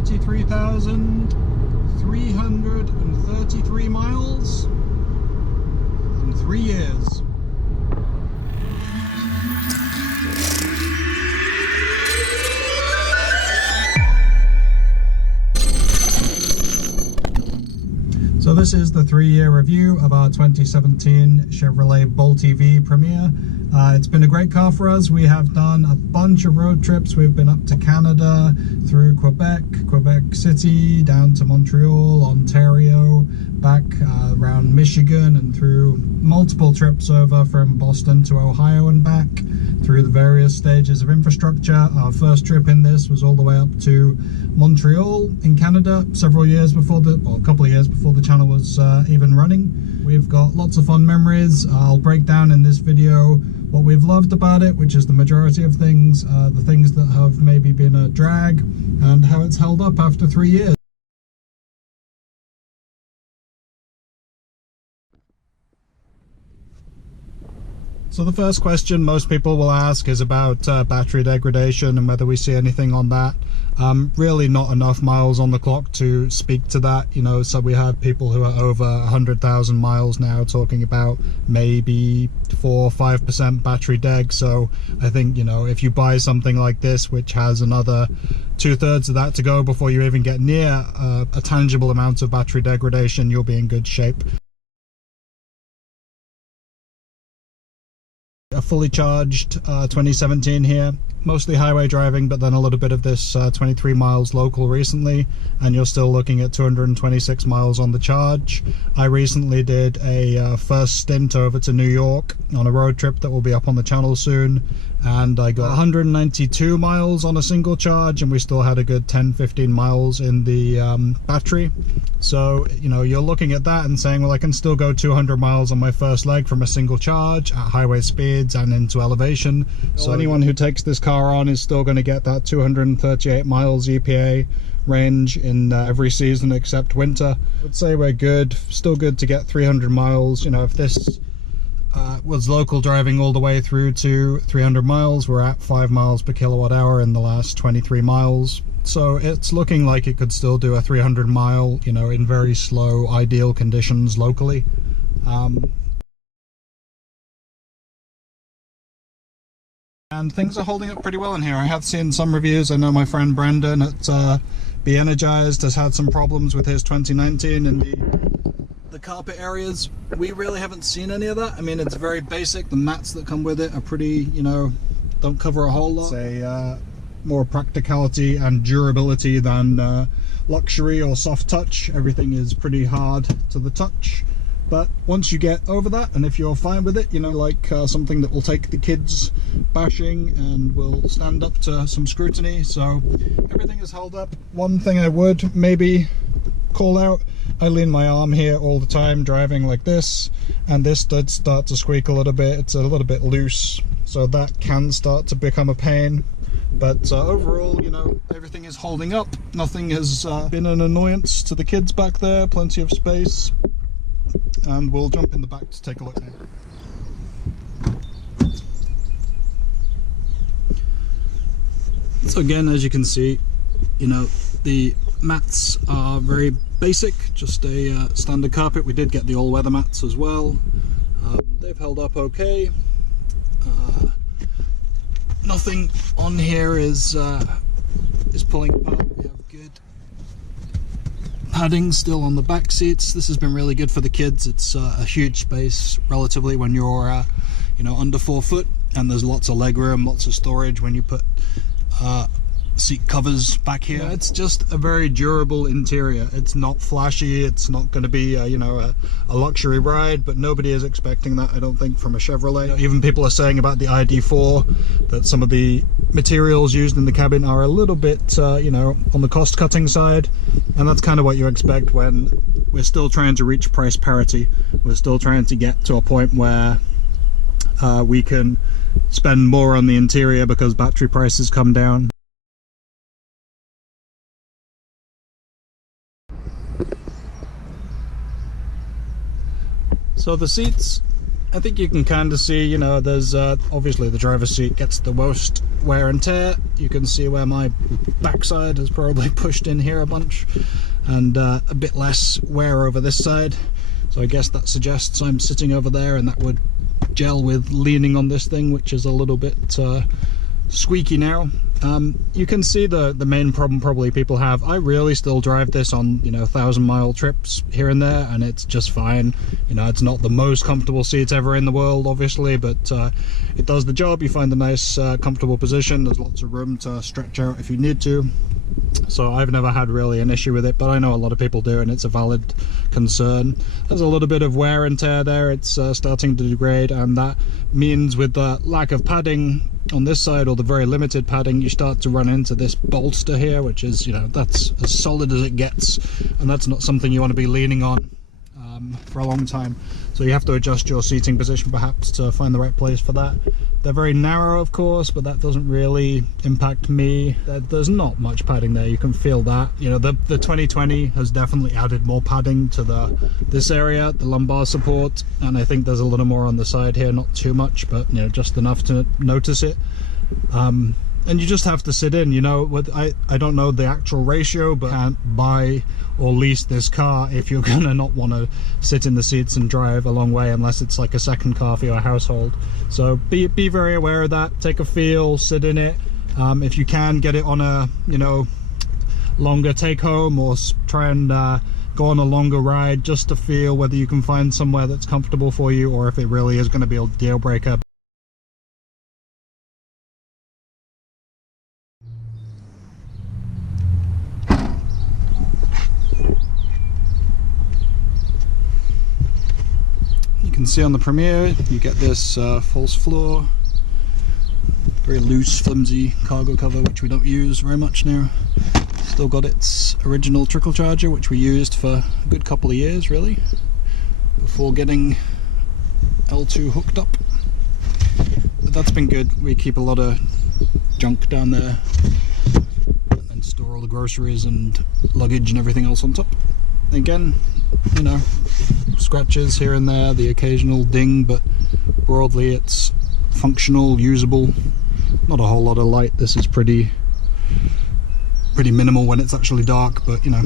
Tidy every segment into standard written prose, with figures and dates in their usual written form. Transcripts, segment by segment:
33,333 miles in 3 years. So this is the 3-year review of our 2017 Chevrolet Bolt EV Premier. It's been a great car for us. We have done a bunch of road trips. We've been up to Canada, through Quebec City, down to Montreal, Ontario, back around Michigan, and through multiple trips over from Boston to Ohio and back, through the various stages of infrastructure. Our first trip in this was all the way up to Montreal in Canada, several years before a couple of years before the channel was even running. We've got lots of fun memories. I'll break down in this video what we've loved about it, which is the majority of things, the things that have maybe been a drag, and how it's held up after 3 years. So the first question most people will ask is about battery degradation and whether we see anything on that. Really not enough miles on the clock to speak to that, you know. So we have people who are over 100,000 miles now talking about maybe 4 or 5% battery deg. So I think, you know, if you buy something like this which has another 2/3 of that to go before you even get near a tangible amount of battery degradation, you'll be in good shape. A fully charged 2017 here, mostly highway driving, but then a little bit of this 23 miles local recently, and you're still looking at 226 miles on the charge. I recently did a first stint over to New York on a road trip that will be up on the channel soon, and I got 192 miles on a single charge, and we still had a good 10-15 miles in the battery. So, you know, you're looking at that and saying, well, I can still go 200 miles on my first leg from a single charge at highway speeds and into elevation. So anyone who takes this car on is still going to get that 238 miles EPA range in every season except winter. I would say we're good, still good to get 300 miles. You know, if this was local driving all the way through to 300 miles, we're at 5 miles per kilowatt hour in the last 23 miles. So it's looking like it could still do a 300 mile, you know, in very slow, ideal conditions locally. And things are holding up pretty well in here. I have seen some reviews. I know my friend Brendan at Be Energized has had some problems with his 2019 in the carpet areas. We really haven't seen any of that. I mean, it's very basic. The mats that come with it are pretty, you know, don't cover a whole lot. It's more practicality and durability than luxury or soft touch. Everything is pretty hard to the touch. But once you get over that, and if you're fine with it, you know, like something that will take the kids bashing and will stand up to some scrutiny, so everything is held up. One thing I would maybe call out, I lean my arm here all the time driving like this, and this did start to squeak a little bit. It's a little bit loose, so that can start to become a pain. But overall, you know, everything is holding up. Nothing has been an annoyance to the kids back there. Plenty of space. And we'll jump in the back to take a look now. So again, as you can see, you know, the mats are very basic, just a standard carpet. We did get the all-weather mats as well. They've held up okay. Nothing on here is pulling apart. We have good padding still on the back seats. This has been really good for the kids. It's a huge space relatively when you're you know, under 4 foot, and there's lots of leg room, lots of storage when you put seat covers back here. Yeah, it's just a very durable interior. It's not flashy, it's not going to be you know, a luxury ride, but nobody is expecting that, I don't think, from a Chevrolet. You know, even people are saying about the ID4 that some of the materials used in the cabin are a little bit you know, on the cost cutting side, and that's kind of what you expect when we're still trying to reach price parity. We're still trying to get to a point where we can spend more on the interior because battery prices come down. So the seats I think you can kind of see, you know, there's obviously the driver's seat gets the most wear and tear. You can see where my backside has probably pushed in here a bunch, and a bit less wear over this side. So I guess that suggests I'm sitting over there, and that would gel with leaning on this thing, which is a little bit squeaky now. You can see the main problem probably people have. I really still drive this on, you know, 1,000-mile trips here and there, and it's just fine. You know, it's not the most comfortable seat ever in the world, obviously, but it does the job. You find a nice comfortable position. There's lots of room to stretch out if you need to. So I've never had really an issue with it, but I know a lot of people do, and it's a valid concern. There's a little bit of wear and tear there. It's starting to degrade, and that means with the lack of padding on this side, or the very limited padding, you start to run into this bolster here, which is, you know, that's as solid as it gets, and that's not something you want to be leaning on for a long time. So you have to adjust your seating position perhaps to find the right place for that. They're very narrow, of course, but that doesn't really impact me. There's not much padding there, you can feel that. You know, the 2020 has definitely added more padding to this area, the lumbar support, and I think there's a little more on the side here, not too much, but, you know, just enough to notice it. And you just have to sit in, you know. I don't know the actual ratio, but can't buy or lease this car if you're gonna not want to sit in the seats and drive a long way, unless it's like a second car for your household. So be very aware of that. Take a feel, sit in it. If you can, get it on a, you know, longer take home, or try and go on a longer ride just to feel whether you can find somewhere that's comfortable for you, or if it really is going to be a deal breaker. You can see on the Premier you get this false floor, very loose, flimsy cargo cover, which we don't use very much now. Still got its original trickle charger, which we used for a good couple of years really, before getting L2 hooked up. But that's been good. We keep a lot of junk down there, and then store all the groceries and luggage and everything else on top. Again, you know, scratches here and there, the occasional ding, but broadly it's functional, usable. Not a whole lot of light. This is pretty minimal when it's actually dark, but, you know,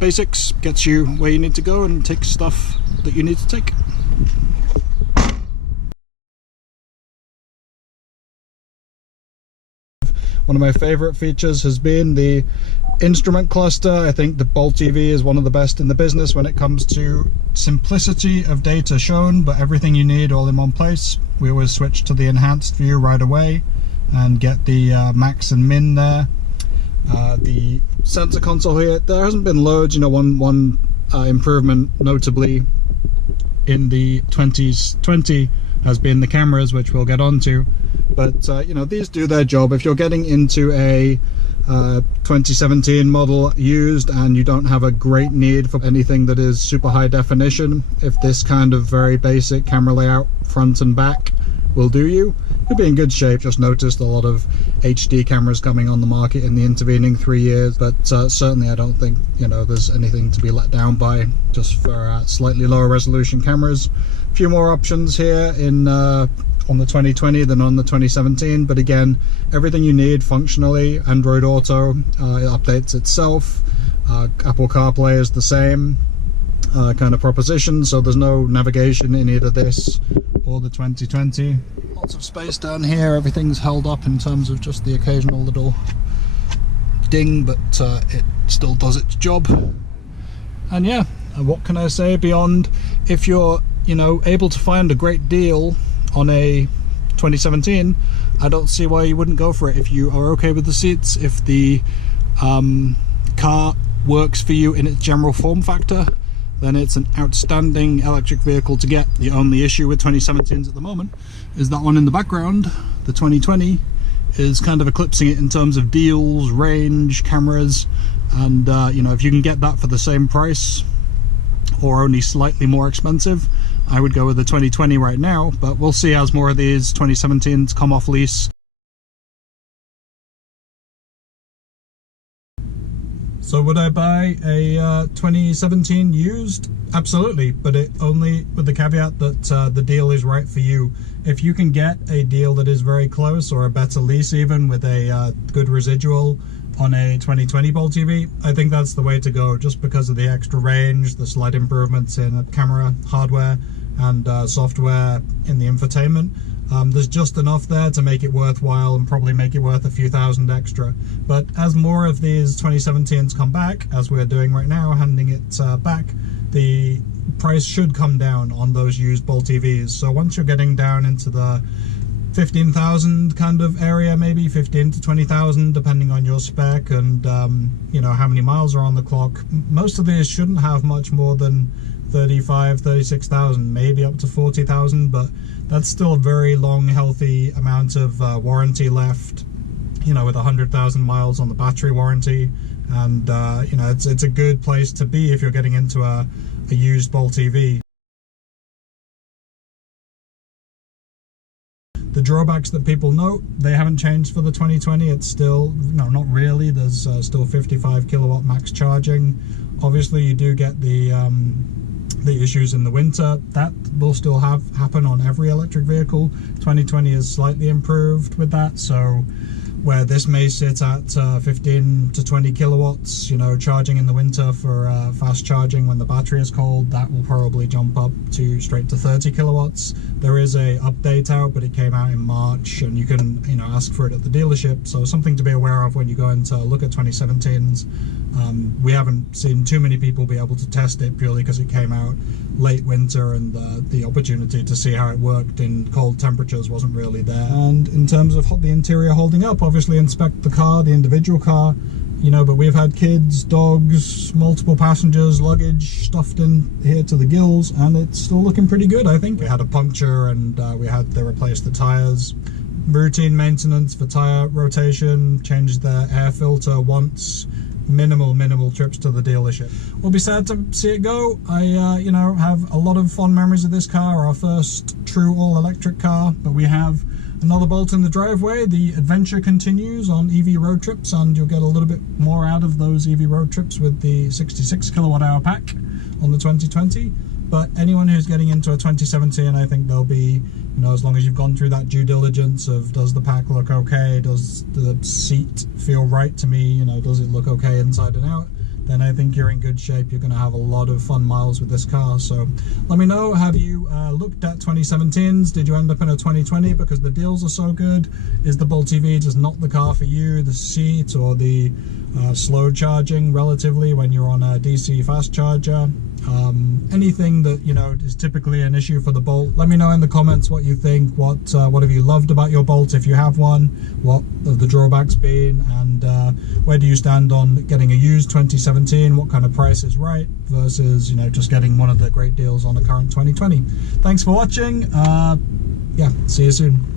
basics, gets you where you need to go and takes stuff that you need to take. One of my favorite features has been the instrument cluster. I think the Bolt EV is one of the best in the business when it comes to simplicity of data shown, but everything you need all in one place. We always switch to the enhanced view right away and get the max and min there. The sensor console here, there hasn't been loads. You know, one improvement notably in the 2020 has been the cameras, which we'll get onto. But you know, these do their job. If you're getting into a 2017 model used and you don't have a great need for anything that is super high definition, if this kind of very basic camera layout front and back will do you, you'll be in good shape. Just noticed a lot of HD cameras coming on the market in the intervening 3 years, but certainly I don't think, you know, there's anything to be let down by just for slightly lower resolution cameras. A few more options here in on the 2020 than on the 2017, but again, everything you need functionally. Android Auto, it updates itself. Apple CarPlay is the same kind of proposition, so there's no navigation in either this or the 2020. Lots of space down here. Everything's held up in terms of just the occasional little ding, but it still does its job. And yeah, what can I say beyond, if you're, you know, able to find a great deal on a 2017, I don't see why you wouldn't go for it. If you are okay with the seats, if the car works for you in its general form factor, then it's an outstanding electric vehicle to get. The only issue with 2017s at the moment is that one in the background, the 2020, is kind of eclipsing it in terms of deals, range, cameras, and you know, if you can get that for the same price or only slightly more expensive, I would go with the 2020 right now. But we'll see as more of these 2017s come off lease. So would I buy a 2017 used? Absolutely, but it only with the caveat that the deal is right for you. If you can get a deal that is very close, or a better lease even, with a good residual on a 2020 Bolt EV, I think that's the way to go, just because of the extra range, the slight improvements in camera, hardware, and software in the infotainment. There's just enough there to make it worthwhile and probably make it worth a few thousand extra. But as more of these 2017s come back, as we're doing right now, handing it back, the price should come down on those used Bolt EVs. So once you're getting down into the 15,000 kind of area, maybe 15 to 20,000 depending on your spec and you know, how many miles are on the clock, most of these shouldn't have much more than 35, 36,000, maybe up to 40,000, but that's still a very long, healthy amount of warranty left, you know, with 100,000 miles on the battery warranty. And you know, it's a good place to be if you're getting into a used Bolt EV. The drawbacks that people note, they haven't changed for the 2020. It's still, no, not really. There's still 55 kilowatt max charging. Obviously, you do get the issues in the winter. That will still happen on every electric vehicle. 2020 is slightly improved with that, so where this may sit at 15 to 20 kilowatts, you know, charging in the winter for fast charging when the battery is cold, that will probably jump up to straight to 30 kilowatts. There is a update out, but it came out in March, and you can, you know, ask for it at the dealership. So something to be aware of when you go in to look at 2017s. We haven't seen too many people be able to test it purely because it came out late winter, and the opportunity to see how it worked in cold temperatures wasn't really there. And in terms of the interior holding up, obviously inspect the car, the individual car, you know, but we've had kids, dogs, multiple passengers, luggage stuffed in here to the gills, and it's still looking pretty good, I think. We had a puncture, and they replaced the tires. Routine maintenance for tire rotation, changed the air filter once. Minimal trips to the dealership. We'll be sad to see it go. I you know, have a lot of fond memories of this car, our first true all-electric car, but we have another Bolt in the driveway. The adventure continues on EV road trips, and you'll get a little bit more out of those EV road trips with the 66 kilowatt hour pack on the 2020. But anyone who's getting into a 2017, I think they'll be, you know, as long as you've gone through that due diligence of, does the pack look okay, does the seat feel right to me, you know, does it look okay inside and out, then I think you're in good shape. You're going to have a lot of fun miles with this car. So let me know, have you looked at 2017s? Did you end up in a 2020 because the deals are so good? Is the Bolt EV just not the car for you? The seat, or the slow charging relatively when you're on a DC fast charger? Anything that, you know, is typically an issue for the Bolt, let me know in the comments what you think. What have you loved about your Bolt if you have one? What have the drawbacks been? And where do you stand on getting a used 2017? What kind of price is right versus, you know, just getting one of the great deals on the current 2020? Thanks for watching. Yeah, see you soon.